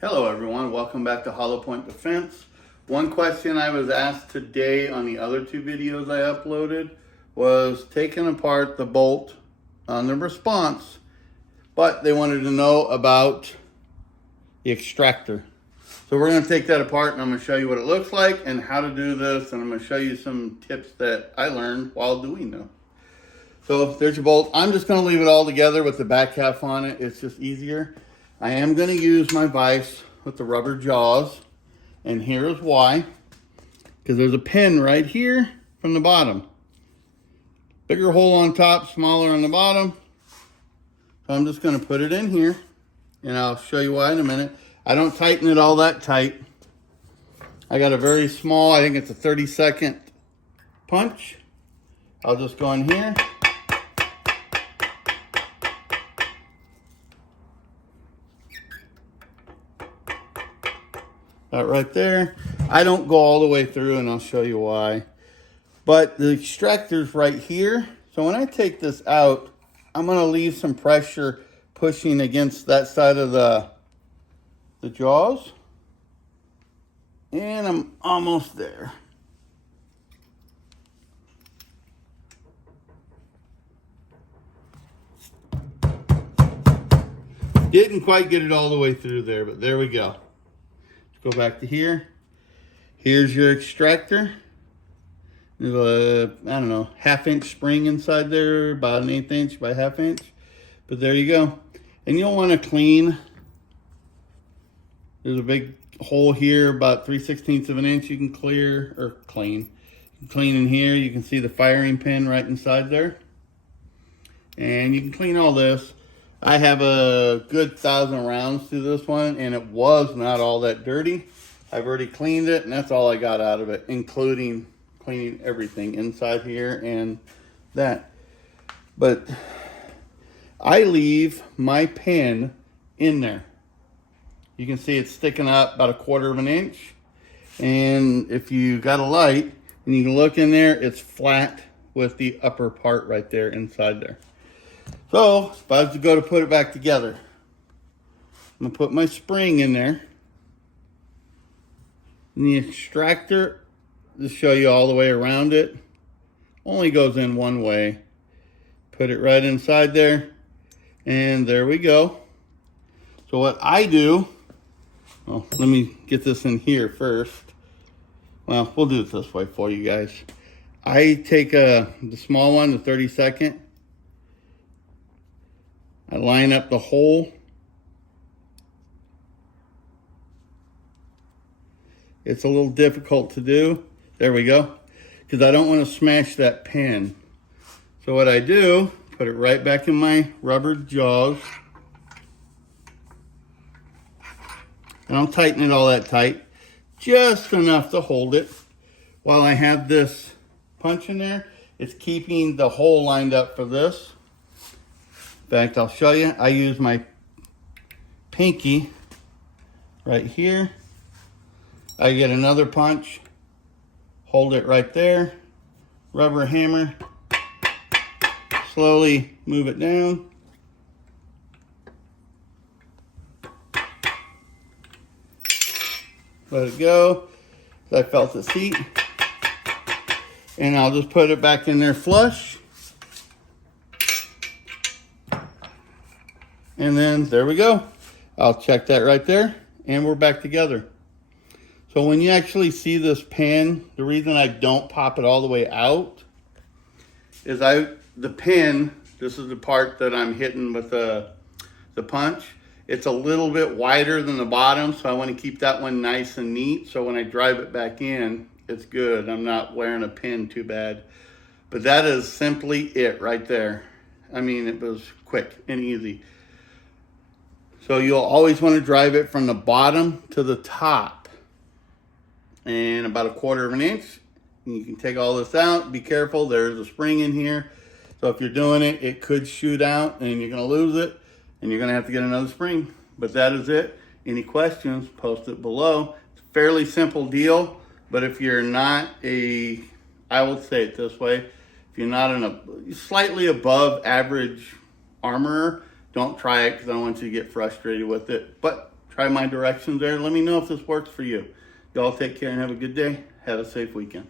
Hello everyone, welcome back to Hollow Point Defense. One question I was asked today on the other two videos I uploaded was taking apart the bolt on the response, but they wanted to know about the extractor. So we're going to take that apart and I'm going to show you what it looks like and how to do this, and I'm going to show you some tips that I learned while doing them. So there's your bolt. I'm just going to leave it all together with the back half on it. It's just easier. I am going to use my vise with the rubber jaws, and here is why. Because there's a pin right here from the bottom. Bigger hole on top, smaller on the bottom. So I'm just going to put it in here, and I'll show you why in a minute. I don't tighten it all that tight. I got a very small, I think it's a 30-second punch. I'll just go in here. That right there. I don't go all the way through, and I'll show you why. But the extractor's right here. So when I take this out, I'm going to leave some pressure pushing against that side of the jaws. And I'm almost there. Didn't quite get it all the way through there, but there we go. Go back to here. Here's your extractor. There's a, I don't know, 1/2 inch spring inside there, about an 1/8 inch by 1/2 inch. But there you go. And you'll want to clean. There's a big hole here, about 3/16 of an inch. You can clear or clean. You can clean in here. You can see the firing pin right inside there. And you can clean all this. I have a good 1,000 rounds to this one, and it was not all that dirty. I've already cleaned it, and that's all I got out of it, including cleaning everything inside here and that. But I leave my pin in there. You can see it's sticking up about 1/4 of an inch. And if you got a light and you can look in there, it's flat with the upper part right there inside there. So, if I was to go to put it back together, I'm going to put my spring in there. And the extractor, to show you all the way around it, only goes in one way. Put it right inside there, and there we go. So what I do, well, let me get this in here first. Well, we'll do it this way for you guys. I take the small one, the 30-second. I line up the hole. It's a little difficult to do. There we go. Because I don't want to smash that pin. So what I do, put it right back in my rubber jaws. I don't tighten it all that tight. Just enough to hold it. While I have this punch in there, it's keeping the hole lined up for this. In fact, I'll show you. I use my pinky right here. I get another punch, hold it right there, rubber hammer, slowly move it down. Let it go. I felt the seat. And I'll just put it back in there flush. And then there we go. I'll check that right there, and we're back together. So when you actually see this pin, the reason I don't pop it all the way out is the pin, this is the part that I'm hitting with the punch. It's a little bit wider than the bottom, so I want to keep that one nice and neat. So when I drive it back in, it's good. I'm not wearing a pin too bad. But that is simply it right there. I mean, it was quick and easy. So you'll always want to drive it from the bottom to the top. And about 1/4 of an inch. And you can take all this out. Be careful, there's a spring in here. So if you're doing it, it could shoot out and you're going to lose it. And you're going to have to get another spring. But that is it. Any questions, post it below. It's a fairly simple deal. But if you're not I will say it this way. If you're not slightly above average armorer, don't try it because I don't want you to get frustrated with it. But try try my directions there. Let me know if this works for you. Y'all take care and have a good day. Have a safe weekend.